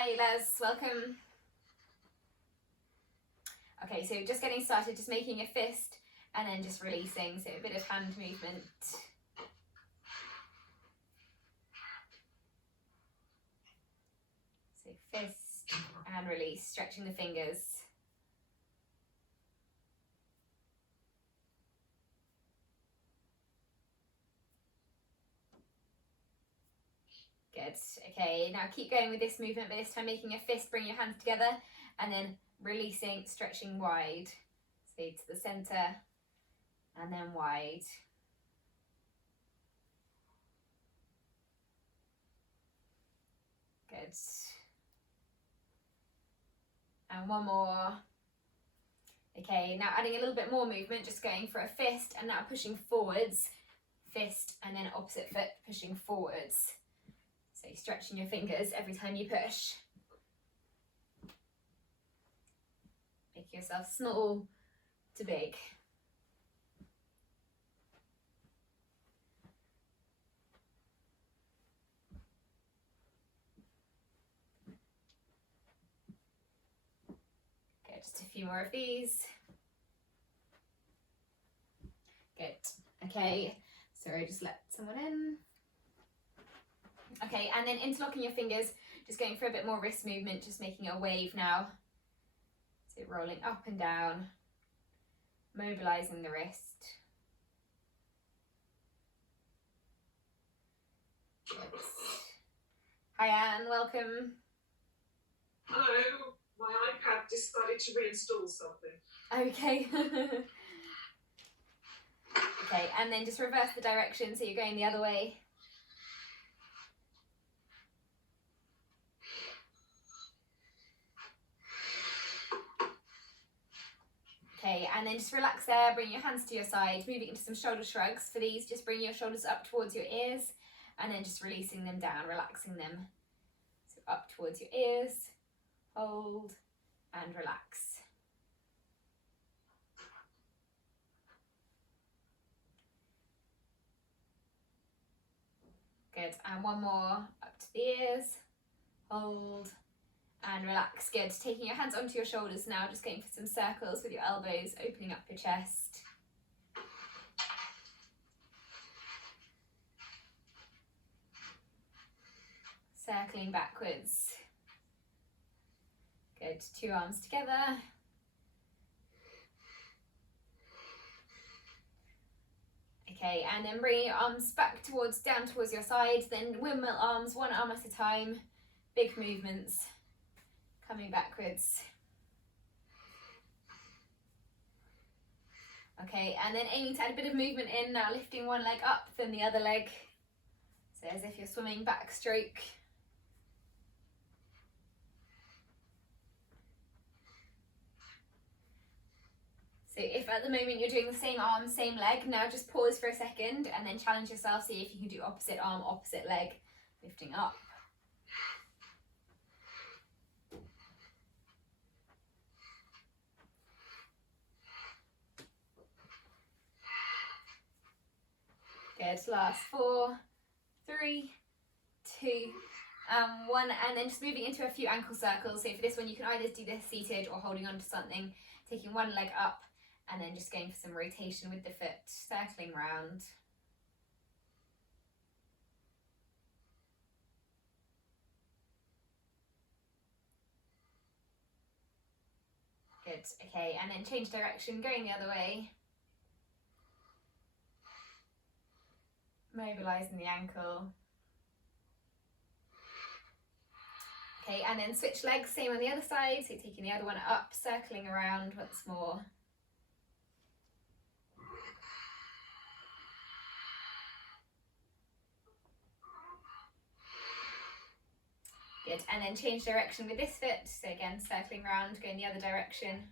Hi Les, welcome. Okay, so just getting started, just making a fist and then just releasing, so a bit of hand movement. So fist and release, stretching the fingers. Good. Okay, now keep going with this movement, but this time making a fist, bring your hands together and then releasing, stretching wide. So to the center and then wide. Good. And one more. Okay, now adding a little bit more movement, just going for a fist and now pushing forwards. Fist and then opposite foot pushing forwards. So stretching your fingers every time you push. Make yourself small to big. Okay, just a few more of these. Good. Okay, sorry, just let someone in. Okay, and then interlocking your fingers, just going for a bit more wrist movement, just making a wave now. So rolling up and down, mobilizing the wrist. Good. Hi Anne, welcome. Hello, my iPad decided to reinstall something. Okay. Okay, and then just reverse the direction, so you're going the other way. Okay, and then just relax there, bring your hands to your side, moving into some shoulder shrugs. For these, just bring your shoulders up towards your ears and then just releasing them down, relaxing them. So up towards your ears, hold and relax. Good, and one more, up to the ears, hold and relax. Good, taking your hands onto your shoulders now, just going for some circles with your elbows, opening up your chest. Circling backwards. Good, two arms together. Okay, and then bring your arms back down towards your side, then windmill arms, one arm at a time, big movements, coming backwards. Okay, and then aiming to add a bit of movement in, now lifting one leg up, then the other leg. So as if you're swimming backstroke. So if at the moment you're doing the same arm, same leg, now just pause for a second and then challenge yourself, see if you can do opposite arm, opposite leg, lifting up. Good, last 4, 3, 2, 1, and then just moving into a few ankle circles. So for this one, you can either do this seated or holding on to something, taking one leg up, and then just going for some rotation with the foot, circling round. Good, okay, and then change direction, going the other way. Mobilizing the ankle. Okay, and then switch legs, same on the other side, so taking the other one up, circling around once more. Good, and then change direction with this foot, so again, circling around, going the other direction.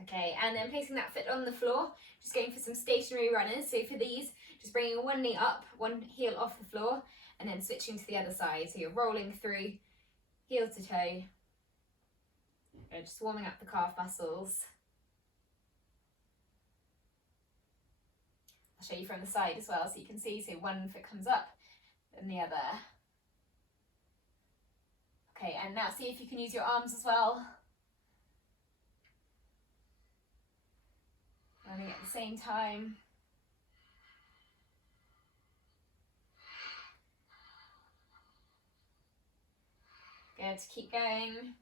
Okay, and then placing that foot on the floor, just going for some stationary runners. So for these, just bringing one knee up, one heel off the floor, and then switching to the other side. So you're rolling through heel to toe. Just warming up the calf muscles. show you from the side as well so you can see. So one foot comes up, then the other. Okay, and now see if you can use your arms as well. Running at the same time. Good, keep going.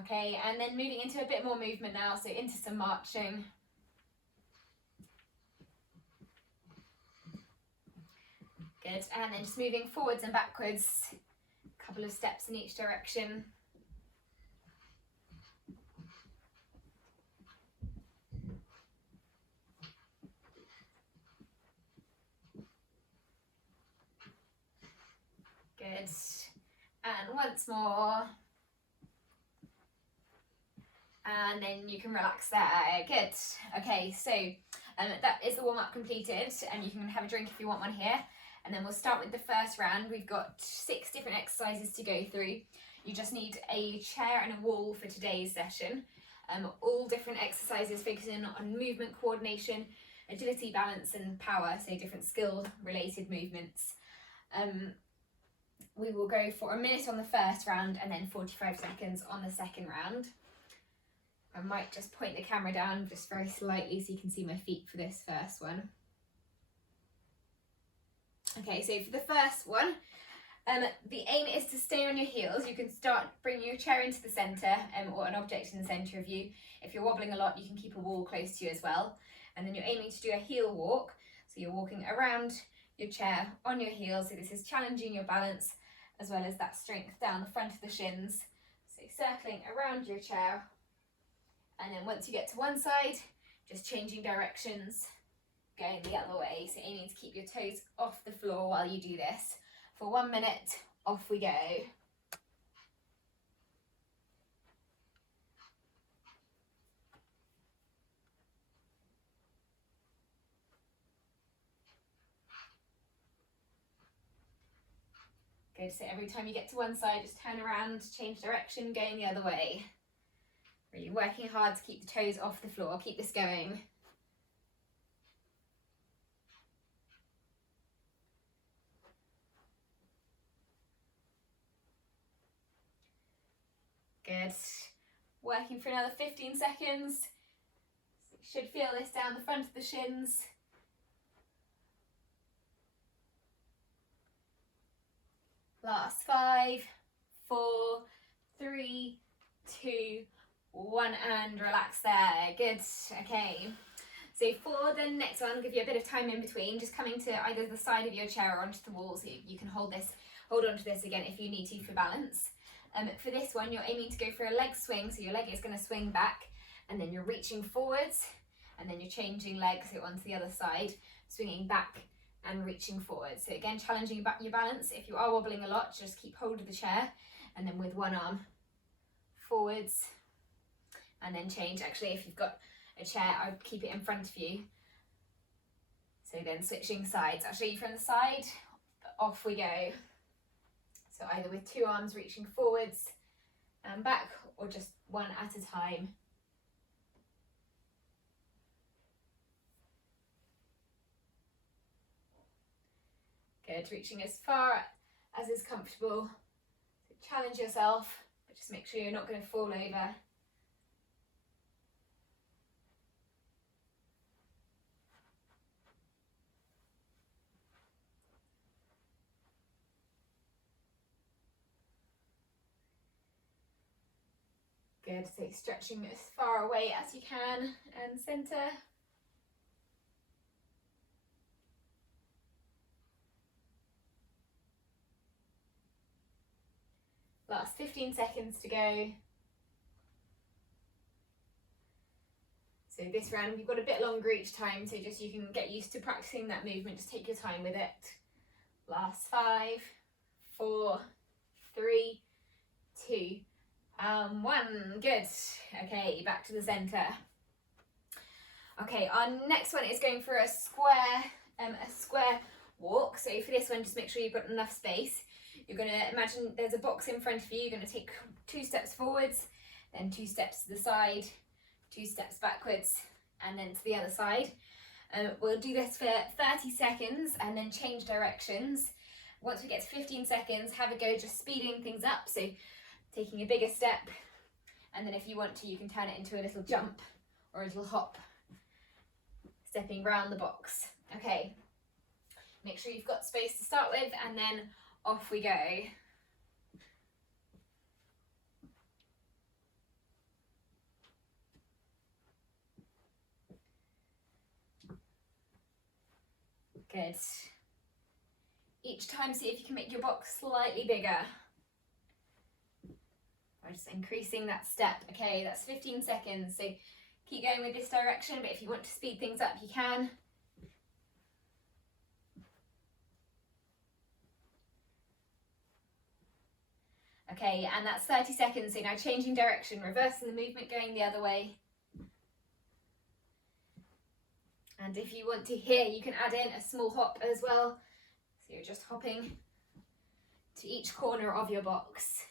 Okay, and then moving into a bit more movement now, so into some marching. Good, and then just moving forwards and backwards, a couple of steps in each direction. Good, and once more. And then you can relax there. Good. Okay, so that is the warm-up completed, and you can have a drink if you want one here. And then we'll start with the first round. We've got 6 different exercises to go through. You just need a chair and a wall for today's session. All different exercises focusing on movement coordination, agility, balance and power, so different skill-related movements. We will go for a minute on the first round and then 45 seconds on the second round. I might just point the camera down just very slightly so you can see my feet for this first one. Okay, so for the first one, the aim is to stay on your heels. You can start bringing your chair into the centre or an object in the centre of you. If you're wobbling a lot, you can keep a wall close to you as well. And then you're aiming to do a heel walk. So you're walking around your chair on your heels. So this is challenging your balance as well as that strength down the front of the shins. So circling around your chair. And then once you get to one side, just changing directions, going the other way. So aiming to keep your toes off the floor while you do this. For 1 minute, off we go. Good, so every time you get to one side, just turn around, change direction, going the other way. Really working hard to keep the toes off the floor. Keep this going. Good. Working for another 15 seconds. So you should feel this down the front of the shins. Last 5, 4, 3, 2, 1 and relax there. Good. Okay. So for the next one, give you a bit of time in between, just coming to either the side of your chair or onto the wall, so you can hold on to this again if you need to for balance. For this one, you're aiming to go for a leg swing, so your leg is going to swing back, and then you're reaching forwards, and then you're changing legs so onto the other side, swinging back and reaching forward. So again, challenging your balance. If you are wobbling a lot, just keep hold of the chair, and then with one arm forwards, and then change. Actually, if you've got a chair, I would keep it in front of you. So then switching sides. I'll show you from the side, off we go. So either with 2 arms reaching forwards and back, or just one at a time. Good, reaching as far as is comfortable. So challenge yourself, but just make sure you're not going to fall over. Good, so stretching as far away as you can and centre. Last 15 seconds to go. So this round we've got a bit longer each time, so just you can get used to practicing that movement, just take your time with it. Last 5, 4, 3, 2, 1. Good. Okay, back to the centre. Okay, our next one is going for a square walk. So for this one, just make sure you've got enough space. You're going to imagine there's a box in front of you. You're going to take 2 steps forwards, then 2 steps to the side, 2 steps backwards, and then to the other side. We'll do this for 30 seconds and then change directions. Once we get to 15 seconds, have a go just speeding things up, so taking a bigger step, and then if you want to, you can turn it into a little jump or a little hop, stepping round the box. Okay, make sure you've got space to start with, and then off we go. Good. Each time, see if you can make your box slightly bigger. By just increasing that step. Okay, that's 15 seconds. So keep going with this direction, but if you want to speed things up, you can. Okay, and that's 30 seconds. So now changing direction, reversing the movement, going the other way. And if you want to here, you can add in a small hop as well. So you're just hopping to each corner of your box.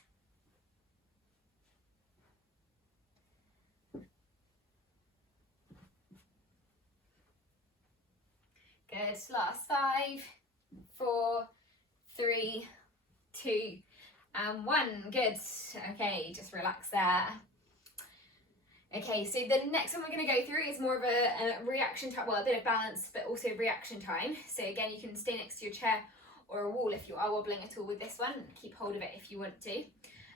Good, last 5, 4, 3, 2, and 1. Good, okay, just relax there. Okay, so the next one we're going to go through is more of a reaction time, well, a bit of balance, but also reaction time. So again, you can stay next to your chair or a wall if you are wobbling at all with this one. Keep hold of it if you want to.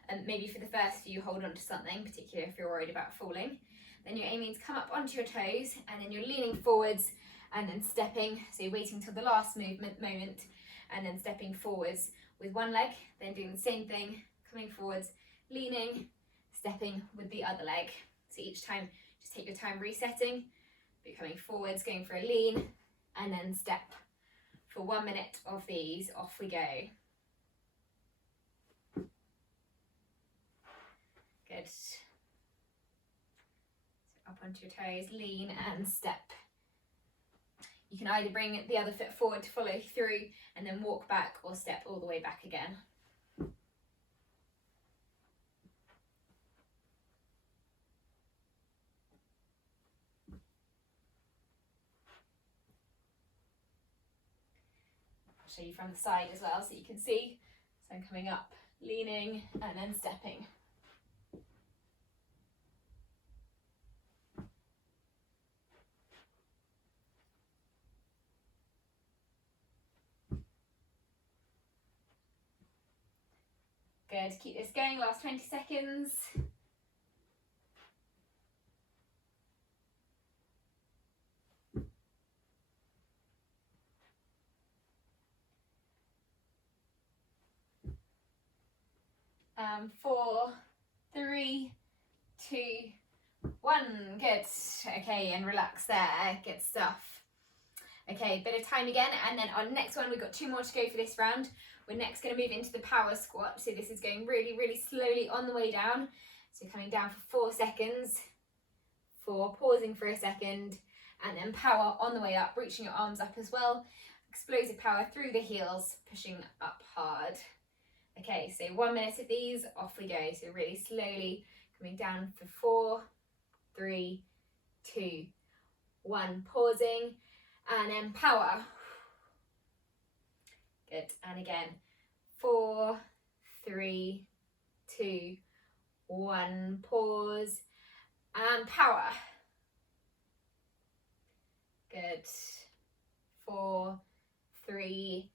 And maybe for the first few, hold on to something, particularly if you're worried about falling. Then you're aiming to come up onto your toes, and then you're leaning forwards and then stepping. So you're waiting till the last moment, and then stepping forwards with one leg, then doing the same thing, coming forwards, leaning, stepping with the other leg. So each time, just take your time resetting, but coming forwards, going for a lean, and then step. For 1 minute of these, off we go. Good. So up onto your toes, lean and step. You can either bring the other foot forward to follow through and then walk back, or step all the way back again. Show you from the side as well so you can see. So I'm coming up, leaning, and then stepping. Good, keep this going, last 20 seconds. Four, 3, 2, 1. Good. Okay, and relax there. Good stuff. Okay, bit of time again, and then our next one, we've got 2 more to go for this round. We're next going to move into the power squat. So this is going really, really slowly on the way down. So coming down for 4 seconds, 4, pausing for a second, and then power on the way up, reaching your arms up as well. Explosive power through the heels, pushing up hard. Okay, so 1 minute of these, off we go. So really slowly coming down for 4, 3, 2, 1, pausing, and then power. Good, and again, 4, 3, 2, 1, pause, and power. Good, 4, 3,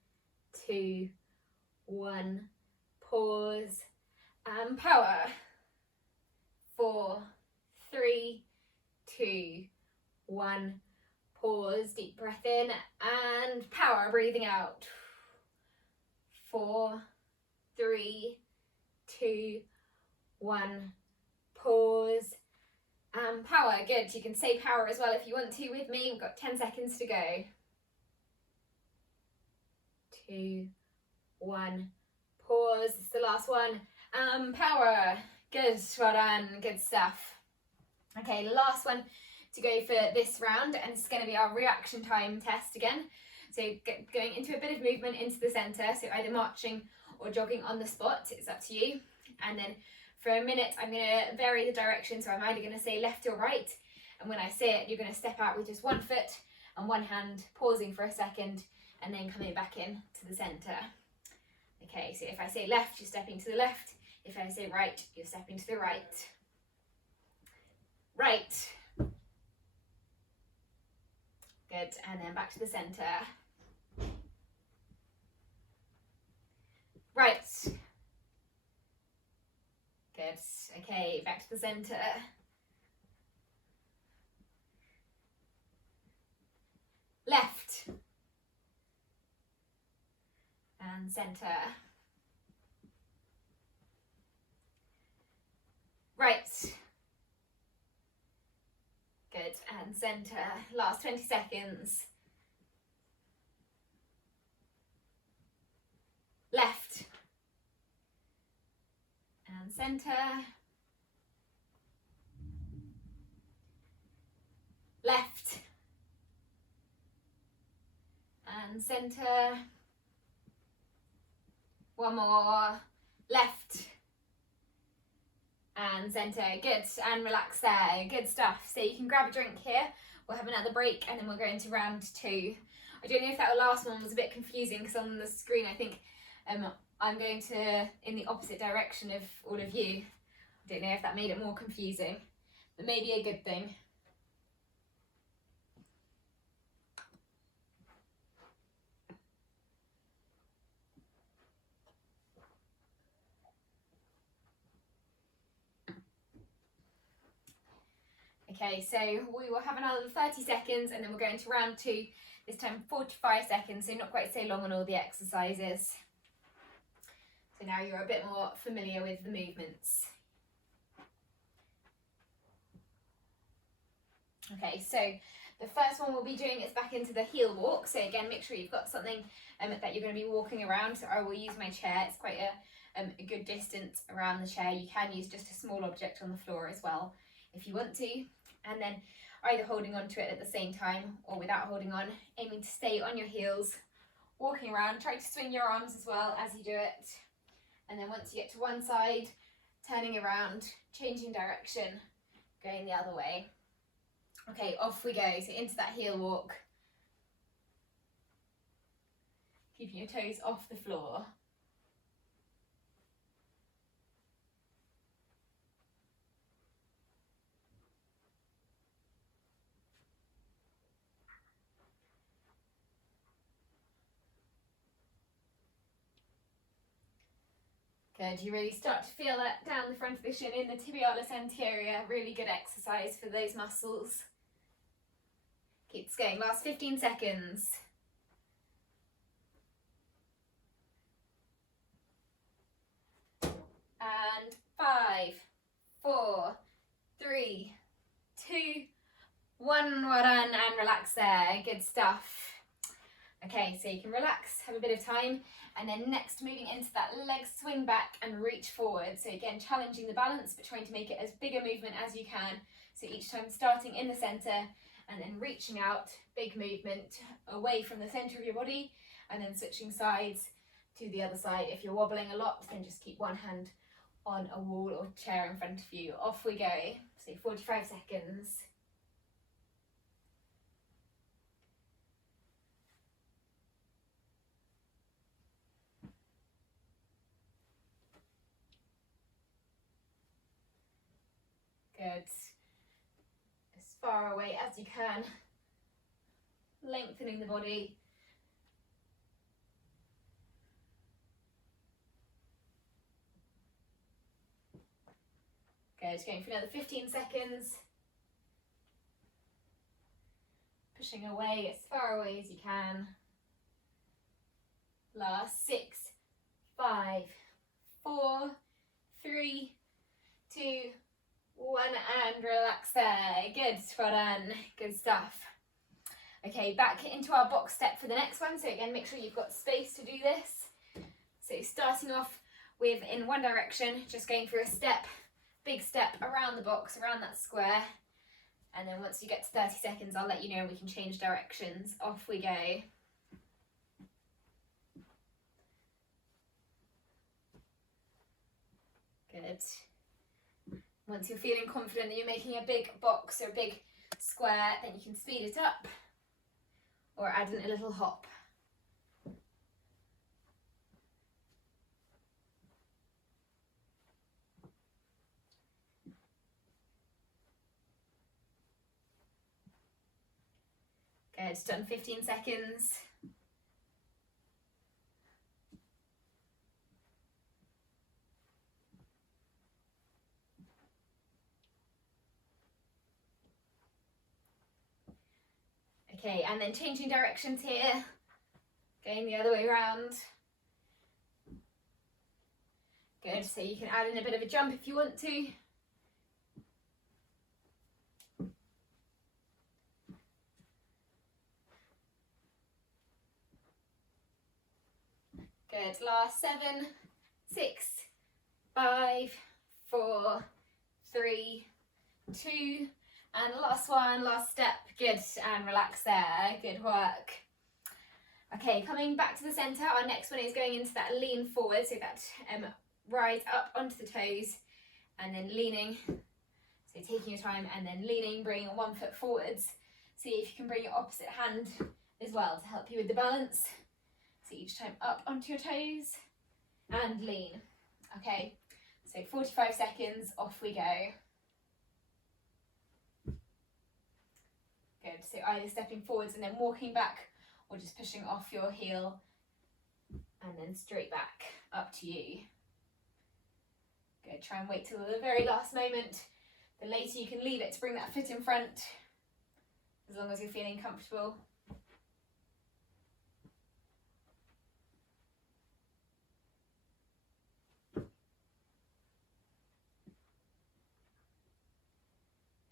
2, 1, pause, and power. 4, 3, 2, 1, pause, deep breath in, and power, breathing out. 4, 3, 2, 1, pause, and power. Good, you can say power as well if you want to with me. We've got 10 seconds to go. 2, 1, pause, it's the last one, power. Good, well done, good stuff. Okay, last one to go for this round, and it's going to be our reaction time test again. So going into a bit of movement into the centre, so either marching or jogging on the spot, it's up to you. And then for a minute, I'm going to vary the direction, so I'm either going to say left or right, And when I say it, you're going to step out with just one foot and one hand, pausing for a second, and then coming back in to the centre. Okay, so if I say left, you're stepping to the left. If I say right, you're stepping to the right. Right. Good, and then back to the centre. Right. Good, okay, back to the centre. Left. And centre. Right. Good, and centre. Last 20 seconds. Left. And centre. Left. And centre. One more. Left. And centre. Good, and relax there. Good stuff. So you can grab a drink here. We'll have another break and then we'll go into round 2. I don't know if that last one was a bit confusing because on the screen I think I'm going in the opposite direction of all of you. I don't know if that made it more confusing, but maybe a good thing. Okay, so we will have another 30 seconds and then we'll go into round 2, this time 45 seconds, so not quite so long on all the exercises. So now you're a bit more familiar with the movements. Okay, so the first one we'll be doing is back into the heel walk. So again, make sure you've got something that you're going to be walking around. So I will use my chair. It's quite a good distance around the chair. You can use just a small object on the floor as well if you want to. And then either holding on to it at the same time or without holding on, aiming to stay on your heels, walking around. Try to swing your arms as well as you do it. And then once you get to one side, turning around, changing direction, going the other way. Okay, off we go. So into that heel walk. Keeping your toes off the floor. Good, you really start to feel that down the front of the shin in the tibialis anterior. Really good exercise for those muscles. Keeps going, last 15 seconds. And 5, 4, 3, 2, 1, well done, and relax there, good stuff. Okay, so you can relax, have a bit of time, and then next moving into that leg swing back and reach forward. So again, challenging the balance, but trying to make it as big a movement as you can. So each time starting in the centre and then reaching out, big movement away from the centre of your body, and then switching sides to the other side. If you're wobbling a lot, then just keep one hand on a wall or chair in front of you. Off we go, so 45 seconds. Good. As far away as you can, lengthening the body. Good, going for another 15 seconds. Pushing away as far away as you can. Last 6, 5, 4, 3, 2, 1, and relax there. Good, well done, good stuff. Okay, back into our box step for the next one. So again, make sure you've got space to do this. So starting off with in one direction, just going through a step, big step around the box, around that square. And then once you get to 30 seconds, I'll let you know we can change directions. Off we go. Good. Once you're feeling confident that you're making a big box or a big square, then you can speed it up or add in a little hop. Good, done 15 seconds. Okay, and then changing directions here, going the other way around. Good, so you can add in a bit of a jump if you want to. Good, last 7, 6, 5, 4, 3, 2, and last one, last step. Good, and relax there, good work. Okay, coming back to the centre, our next one is going into that lean forward, so that rise up onto the toes and then leaning. So taking your time and then leaning, bringing one foot forwards. See if you can bring your opposite hand as well to help you with the balance. So each time up onto your toes and lean. Okay, so 45 seconds, off we go. Good, so either stepping forwards and then walking back, or just pushing off your heel and then straight back, up to you. Good, try and wait till the very last moment. The later you can leave it to bring that foot in front, as long as you're feeling comfortable.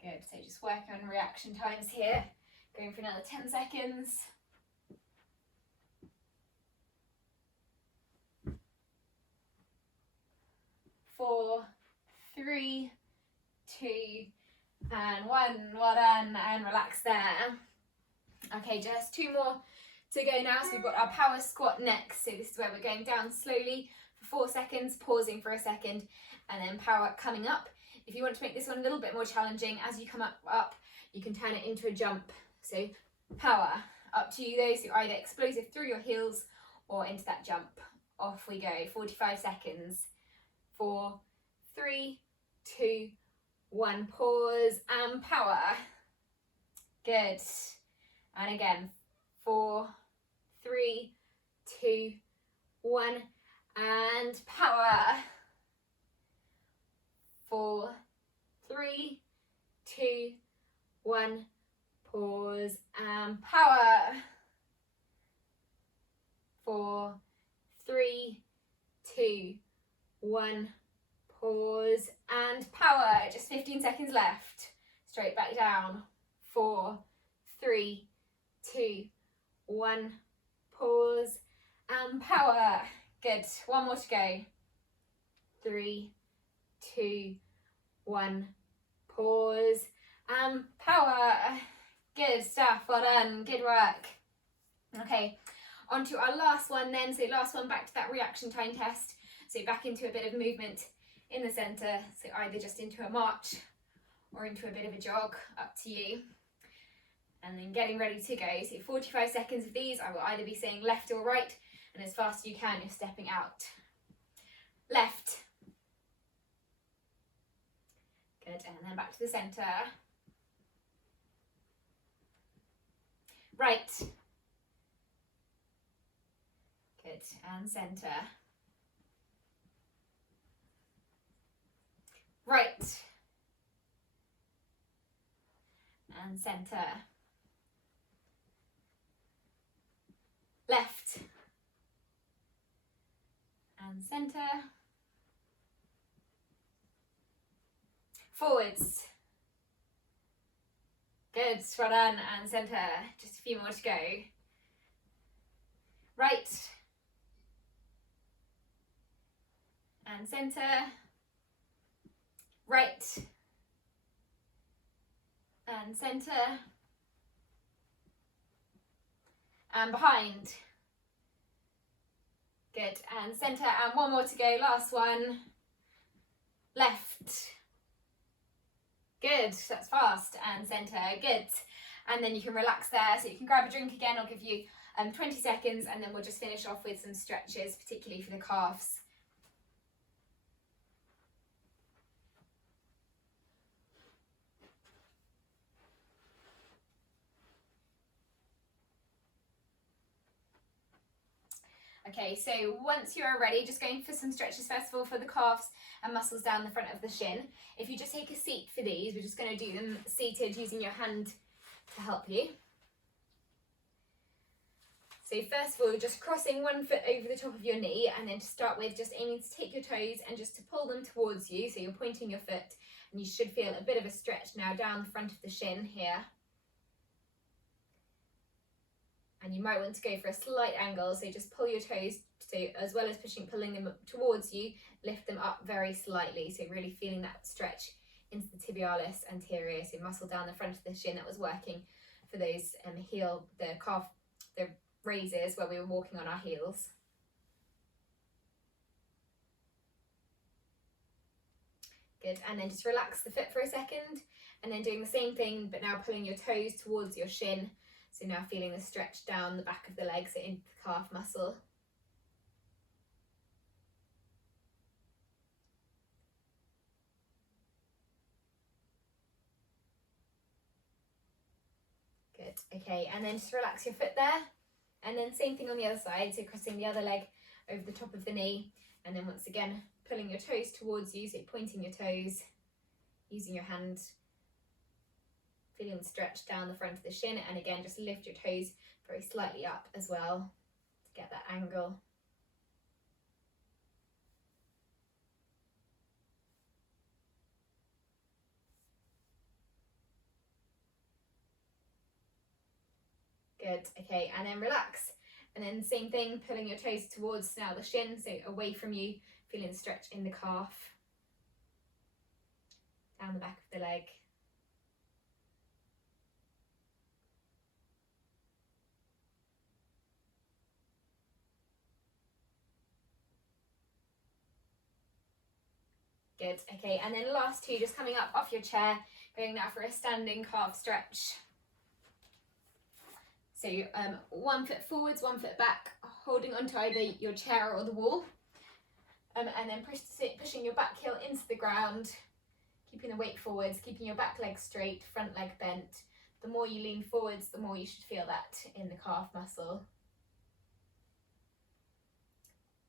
Good, so just working on reaction times here. Going for another 10 seconds. 4, 3, 2, and 1. Well done, and relax there. Okay, just 2 more to go now. So we've got our power squat next. So this is where we're going down slowly for 4 seconds, pausing for a second, and then power coming up. If you want to make this one a little bit more challenging, as you come up, you can turn it into a jump. So power, up to you though. So either explosive through your heels or into that jump. Off we go, 45 seconds. 4, 3, 2, 1, pause and power. Good. And again, 4, 3, 2, 1, and power. 4, 3, 2, 1, pause and power. 4, 3, 2, 1, pause and power. Just 15 seconds left. Straight back down. 4, 3, 2, 1, pause and power. Good. 1 more to go. 3, 2, 1, pause and power. Good stuff. Well done. Good work. Okay, on to our last one then. So last one, back to that reaction time test. So back into a bit of movement in the centre. So either just into a march or into a bit of a jog, up to you. And then getting ready to go. So 45 seconds of these, I will either be saying left or right, and as fast as you can, you're stepping out. Left. Good, and then back to the centre. Right. Good, and centre. Right. And centre. Left. And centre. Forwards. Good, well done, and centre. Just a few more to go. Right. And centre. Right. And centre. And behind. Good, and centre, and 1 more to go, last one. Left. Good, that's fast. And centre, good. And then you can relax there. So you can grab a drink again. I'll give you 20 seconds and then we'll just finish off with some stretches, particularly for the calves. Okay, so once you're ready, just going for some stretches first of all for the calves and muscles down the front of the shin. If you just take a seat for these, we're just going to do them seated using your hand to help you. So first of all, just crossing one foot over the top of your knee, and then to start with, just aiming to take your toes and just to pull them towards you. So you're pointing your foot, and you should feel a bit of a stretch now down the front of the shin here. And you might want to go for a slight angle, so just pull your toes, so as well as pulling them towards you, lift them up very slightly, so really feeling that stretch into the tibialis anterior, so muscle down the front of the shin that was working for those the calf, the raises where we were walking on our heels. Good, and then just relax the foot for a second, and then doing the same thing, but now pulling your toes towards your shin. So now feeling the stretch down the back of the legs, so into the calf muscle. Good, okay, and then just relax your foot there. And then same thing on the other side, so crossing the other leg over the top of the knee. And then once again, pulling your toes towards you, so pointing your toes, using your hand, feeling the stretch down the front of the shin, and again just lift your toes very slightly up as well to get that angle. Good, okay, and then relax. And then same thing, pulling your toes towards now the shin, so away from you, feeling the stretch in the calf, down the back of the leg. Good, okay, and then last two, just coming up off your chair, going now for a standing calf stretch. So 1 foot forwards, 1 foot back, holding onto either your chair or the wall. And then pushing your back heel into the ground, keeping the weight forwards, keeping your back leg straight, front leg bent. The more you lean forwards, the more you should feel that in the calf muscle.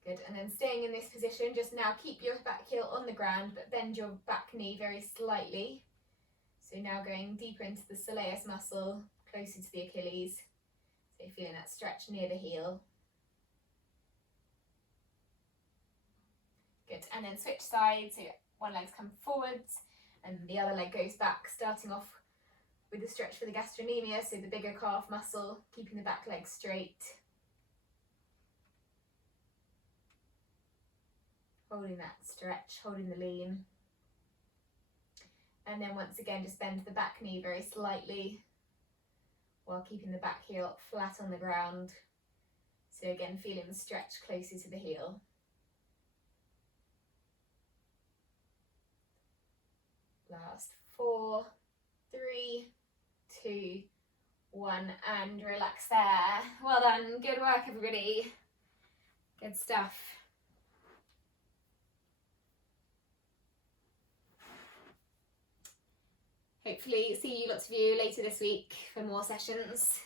Good, and then staying in this position, just now keep your back heel on the ground, but bend your back knee very slightly. So now going deeper into the soleus muscle, closer to the Achilles. So you're feeling that stretch near the heel. Good, and then switch sides, so one leg's come forwards and the other leg goes back, starting off with the stretch for the gastrocnemius, so the bigger calf muscle, keeping the back leg straight. Holding that stretch, holding the lean. And then once again, just bend the back knee very slightly while keeping the back heel flat on the ground. So again, feeling the stretch closer to the heel. Last 4, 3, 2, 1, and relax there. Well done, good work everybody. Good stuff. Hopefully see lots of you later this week for more sessions.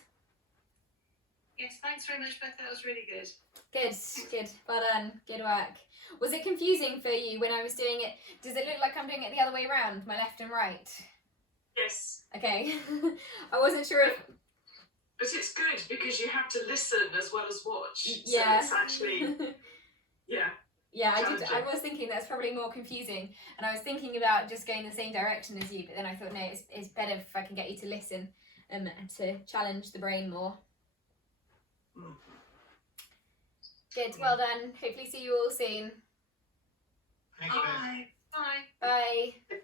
Yes, thanks very much, Beth. That was really good. Good, good. Well done. Good work. Was it confusing for you when I was doing it? Does it look like I'm doing it the other way around, my left and right? Yes. Okay. I wasn't sure if... But it's good because you have to listen as well as watch. Yeah. So it's actually, yeah. Yeah, I was thinking that's probably more confusing, and I was thinking about just going the same direction as you, but then I thought no, it's better if I can get you to listen and to challenge the brain more. Good, well done. Hopefully see you all soon. Thanks, Beth. Bye. Bye. Bye.